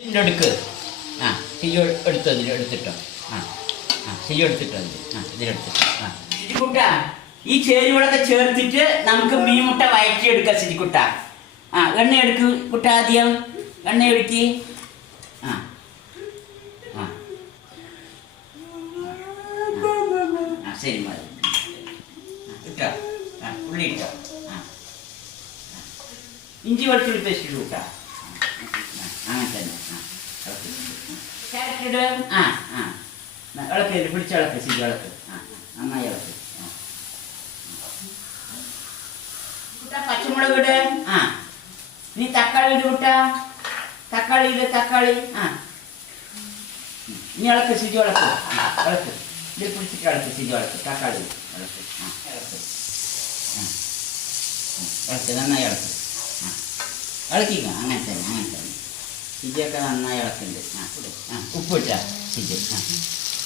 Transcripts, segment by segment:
ഇതിന്റെ എടുക്ക് ആ സിജു എടുത്തു അതിൽ എടുത്തിട്ടോ. ആ ആ സിജു എടുത്തിട്ടോ അതിൽ ആ ഇതിലെടുത്തിട്ടോ. ആ. ചിരിക്കുട്ട ഈ ചേരുവകളൊക്കെ ചേർത്തിട്ട് നമുക്ക് മീൻമുട്ട വയറ്റിയെടുക്കാം ചിരിക്കുട്ട ആ എണ്ണ എടുക്ക് കുട്ട ആദ്യം. എണ്ണ ഒഴുക്കി ആ. ആ ആ ശരി മതി. ആ, ഉള്ളി ആ. ഇഞ്ചി വെളുത്തുള്ളി പേസ്റ്റ് ഇട്ടു കൂട്ടാ. അങ്ങനെ തന്നെ ആ. ആ ആ ഇളക്ക് ഇത് ഇളക്ക് ആ നന്നായി ഇളക്ക്. പച്ചമുളക് ഇട് ആ നീ തക്കാളി ഇട് കുട്ടാ തക്കാളി ഇട് തക്കാളി ആ നീ ഇളക്ക് ശരി ഇളക്ക് ഇളക്ക് ഇതിൽ പിടിച്ചിട്ട് ഇളക്ക് ശരി ഇളക്ക് തക്കാളി ഇളക്ക് ആ ഇളക്ക് ആ. ഇളക്ക് നന്നായി ഇളക്ക് ഇളക്കിക്ക അങ്ങനെ തന്നെ അങ്ങനെ തന്നെ. സിജിയൊക്കെ നന്നായി ഇളക്കുന്നുണ്ട് ആ. ആ ഉപ്പിട്ട സിജു ആ.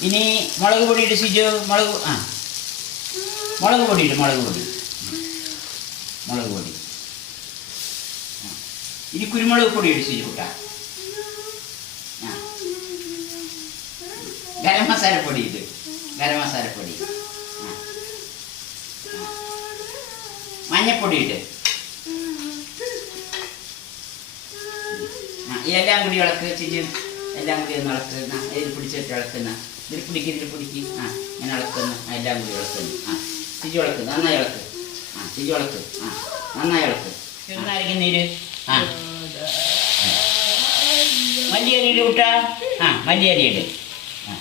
ഇനി മുളക് പൊടി ഇട്ട് സിജു മുളക് ആ. മുളക് പൊടി ഇട്ട് മുളക് പൊടി. മുളക് പൊടി. ഇനി കുരുമുളക് പൊടി ഇട്ട് സിജു കൂട്ടാ. ഗരം മസാല പൊടി ഇട്ട് ഗരം മസാല പൊടി. ആ. ഇതെല്ലാം കൂടി ഇളക്ക് ചിജു എല്ലാം കൂടി ഒന്ന് ഇളക്കുന്ന ഇതിൽ പിടിച്ചിട്ട് ഇളക്കുന്ന. ഇതിൽ പിടിക്ക് ഇതിൽ പിടിക്ക്. ആ ഞാൻ ഇളക്കുന്നു. എല്ലാം കൂടി ഇളക്കുന്നു. ആ ചിജു ഇളക്ക്. നന്നായി ഇളക്ക്. ആ ചിജു ഇളക്ക്. ആ നന്നായി ഇളക്ക്. ചെറുനാരങ്ങ നീര് ആ. മല്ലിയരിയുടെ കൂട്ട. ആ മല്ലിയരിയുടെ ആ,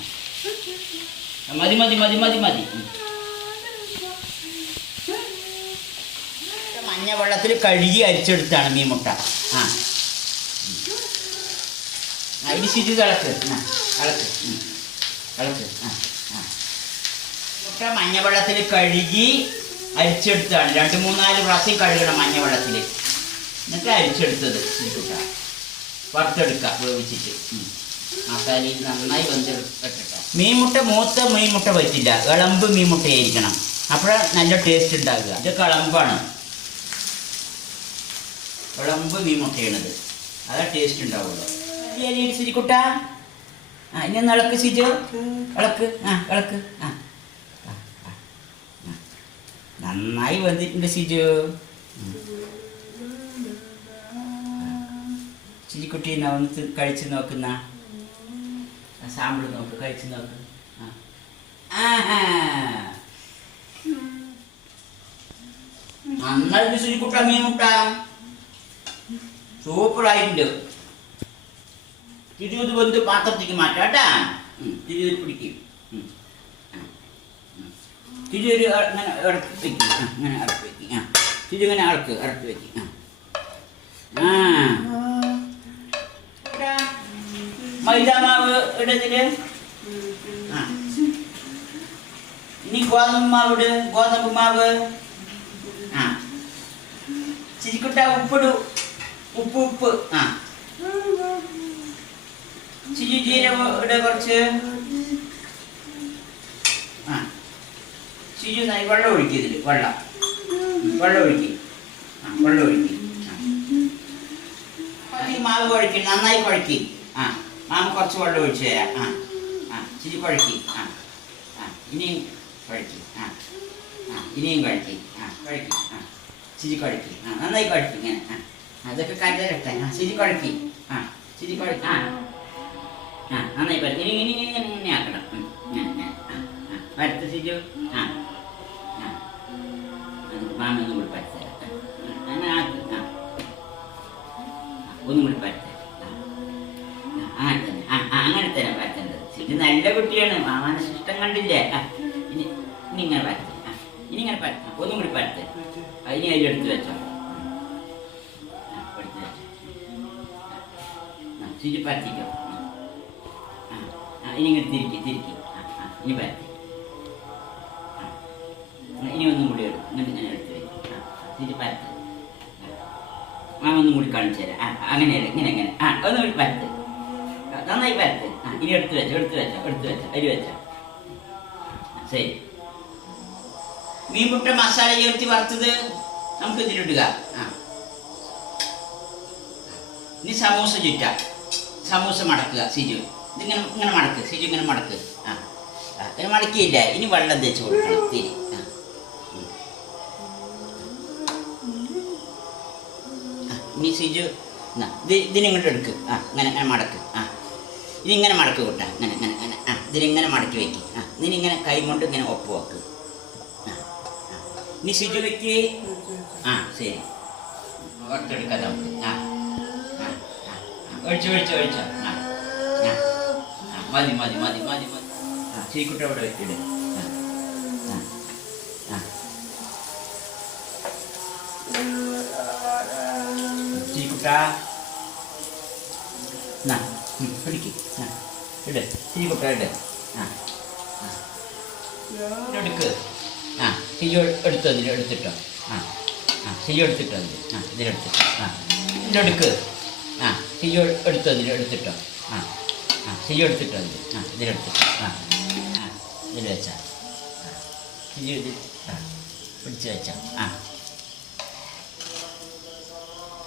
മതി മതി മതി മതി മതി. മഞ്ഞ വെള്ളത്തിൽ കഴുകി അരിച്ചെടുത്താണ് മീൻ മുട്ട. ആ. ശുചി ഇളക്ക് ആ ഇളക്ക്. ഇളക്ക് ആ ആ. മുട്ട മഞ്ഞവെള്ളത്തിൽ കഴുകി അരിച്ചെടുത്താണ് രണ്ട് മൂന്നാൽ പ്രാവശ്യം കഴുകണം മഞ്ഞവെള്ളത്തിൽ. എന്നിട്ട് അരിച്ചെടുത്തത് മുട്ട വറുത്തെടുക്കുക വേവിച്ചിട്ട്. ഉം. മസാലയിൽ നന്നായി വെന്തെടുക്കട്ടെ. മീൻമുട്ട മൂത്ത മീൻമുട്ട പറ്റില്ല. ഇളമ്പ് മീൻമുട്ടയായിരിക്കണം അപ്പോഴാണ് നല്ല ടേസ്റ്റ് ഉണ്ടാകുക ഇത് കളമ്പാണ്. ഇളമ്പ് മീൻമുട്ടയാണിത്. അതാ ടേസ്റ്റ് ഉണ്ടാവുള്ളൂ. സിജിക്കുട്ട ആ ഇനി ഒന്ന് ഇളക്ക് സിജു ഇളക്ക്. ആ ഇളക്ക്. ആ. നന്നായി വന്നിട്ടുണ്ട് സിജിക്കുട്ടി എന്നാ ഒന്ന് കഴിച്ച് നോക്കുന്ന. സാമ്പിൾ നോക്ക് കഴിച്ച് നോക്ക്. നന്നായിട്ട് സുജിക്കുട്ട മീൻ മുട്ട സൂപ്പറായിട്ടുണ്ട്. തിരുവത് വന്ന് പാത്രത്തേക്ക് മാറ്റാം കേട്ടാ. തിരുവത് പിടിക്കും. തിരു അങ്ങനെ ഇടത്ത് ഇറക്കി അങ്ങനെ ഇടത്ത് വെക്കും. ആ തിരു ഇങ്ങനെ ഇറക്ക് ഇറക്കി വെക്കും. ആ. മൈദാമാവ് ഇടതിൽ. ഇനി ഗോതമ്പ് മാവ് ഇട് ഗോതമ്പ് മാവ്. ആ. ചിരിക്കുട്ട ഉപ്പിടു. ഉപ്പ് ഉപ്പ്. ആ. ഇട കുറച്ച്. ആ. നന്നായി വെള്ളം ഒഴിക്കും ഇതിൽ വെള്ളം. വെള്ളം ഒഴിക്കും. ആ വെള്ളം ഒഴിക്കും. ആ. മാവ് കുഴക്കി നന്നായി കുഴക്കി. ആ മാവ് കുറച്ച് വെള്ളം ഒഴിച്ചു തരാം. ആ ആ ചിരി കുഴക്കി. ആ ആ ഇനിയും കുഴക്കി. ആ ആ ഇനിയും കുഴക്കി. ആ കുഴക്കി. ആ ചിരി കുഴക്കി. ആ നന്നായി കുഴക്കി ഇങ്ങനെ. ആ അതൊക്കെ കണ്ടരട്ടെ ആ ചിരി കുഴക്കി. ആ ചിരി കുഴക്കി. ആ. ആ നന്നായി പരത്തി ഇനി ഇനി ഇനി ഇങ്ങനെ ആക്കണം ഇങ്ങനെ, ഇങ്ങനെ. ആ ആ വരത്ത് ചിജു ആ ആ അത് മാമ ഒന്നും കൂടി പരത്തരാം ആ, ഒന്നും കൂടി പരത്തരാം അങ്ങനെ തന്നെ ആ അങ്ങനെ പരത്തേണ്ടത് സിജു നല്ല കുട്ടിയാണ് മാമാന ശിഷ്ടം കണ്ടില്ലേ ഇനി ഇനി ഇങ്ങനെ പരത്തരാം ഇനി ഇങ്ങനെ പരത്താം ഒന്നും കൂടി പരത്തി അതിന് അതിലെടുത്ത് വെച്ചോ സിജു. പരത്തിക്കോ ഇനി ഇങ്ങനെ തിരിക്കി. തിരിക്കി ഇനി പരത്തി ഇനി ഒന്നും കൂടി എടുക്കും എന്നിട്ട് ഞാൻ എടുത്ത് ആ തിരി പരത്ത്. ആ ഒന്നും കൂടി കാണിച്ചു തരാം. ആ അങ്ങനെയല്ല ഇങ്ങനെ ഇങ്ങനെ. ആ ഒന്നും കൂടി പരത്ത്. നന്നായി പരത്ത്. ആ ഇനി എടുത്ത് വെച്ചോ എടുത്ത് വെച്ചോ എടുത്ത് വെച്ചോ അരി വെച്ചോ. ശരി. മീൻപുട്ട മസാല ചേർത്തി വറുത്തത് നമുക്ക് ഇതിലിടുക. ആ. ഇനി സമൂസ ചുറ്റാം. സമൂസ മടക്കുക സിജു. ഇതിങ്ങനെ ഇങ്ങനെ മടക്ക് സിജു ഇങ്ങനെ മടക്ക്. ആ അതിന് മടക്കിയില്ല. ഇനി വെള്ളം തേച്ച് കൊടുക്കണം. തിരി ആ. ഇനി സിജു എന്നാ ഇത് ഇതിനിങ്ങോട്ട് എടുക്ക്. ആ ഇങ്ങനെ ഇങ്ങനെ മടക്ക്. ആ ഇനി ഇങ്ങനെ മടക്ക് കൂട്ടാ. ഇങ്ങനെ ഇങ്ങനെ ഇങ്ങനെ. ആ ഇതിനിങ്ങനെ മടക്കി വെക്ക്. ആ ഇതിനിങ്ങനെ കൈ കൊണ്ട് ഇങ്ങനെ ഒപ്പ് വെക്ക്. ആ. ഇനി സിജു വെക്ക്. ആ ശരി. ഒട്ടെടുക്കാം നമുക്ക്. ആ. ഒഴിച്ചു ഒഴിച്ചു. ഒഴിച്ച്. ആ ആ. മതി മതി മതി മതി മതി. ആ ചീക്കുട്ടി അവിടെ വെക്കിടേ ചീക്കുട്ട. നാ ആ ആ. ആ എടുത്തിട്ടോ. ആ ആ ചെയ്യോ ആ ആ എടുത്തിട്ടോ. ആ. ആ ചെയ്യോ എടുത്തിട്ടോ അതിൽ ആ ഇതിലെടുത്തിട്ട് ആ ഇതിൽ വെച്ചാൽ ആ ഇതിൽ ആ പിടിച്ച് വെച്ചാൽ ആ.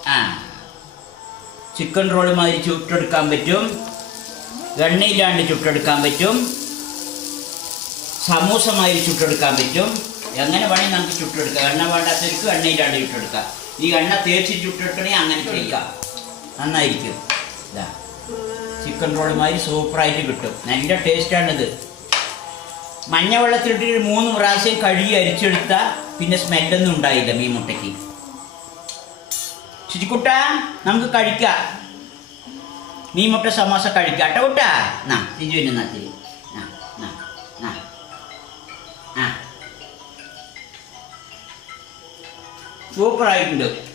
ആ. ചിക്കൻ റോൾ മാതിരി ചുട്ടെടുക്കാൻ പറ്റും. എണ്ണയില്ലാണ്ട് ചുട്ടെടുക്കാൻ പറ്റും. സമൂസ മാതിരി ചുട്ടെടുക്കാൻ പറ്റും. എങ്ങനെ വേണമെങ്കിൽ നമുക്ക് ചുട്ടെടുക്കാം. എണ്ണ വേണ്ടാത്തവർക്ക് എണ്ണയില്ലാണ്ട് ചുട്ടെടുക്കാം. ഈ എണ്ണ തേച്ച് ചുട്ടെടുക്കണേ അങ്ങനെ ചെയ്യാം. നന്നായിരിക്കും. ഇതാ. ചിക്കൻ മാതിരി സൂപ്പറായിട്ട് കിട്ടും. നല്ല ടേസ്റ്റാണിത് മഞ്ഞ വെള്ളത്തിലിട്ട് മൂന്ന് പ്രാവശ്യം കഴുകി അരിച്ചെടുത്താൽ പിന്നെ സ്മെല്ലൊന്നും ഉണ്ടായില്ല മീൻ മുട്ടയ്ക്ക്. ശുചിക്കുട്ട നമുക്ക് കഴിക്കാം. മീൻ മുട്ട സമോസ കഴിക്കാം. കേട്ടോ കുട്ടാ നാ തിരിച്ചു നാ തിരി ആ ആ ആ ആ സൂപ്പറായിട്ടുണ്ട്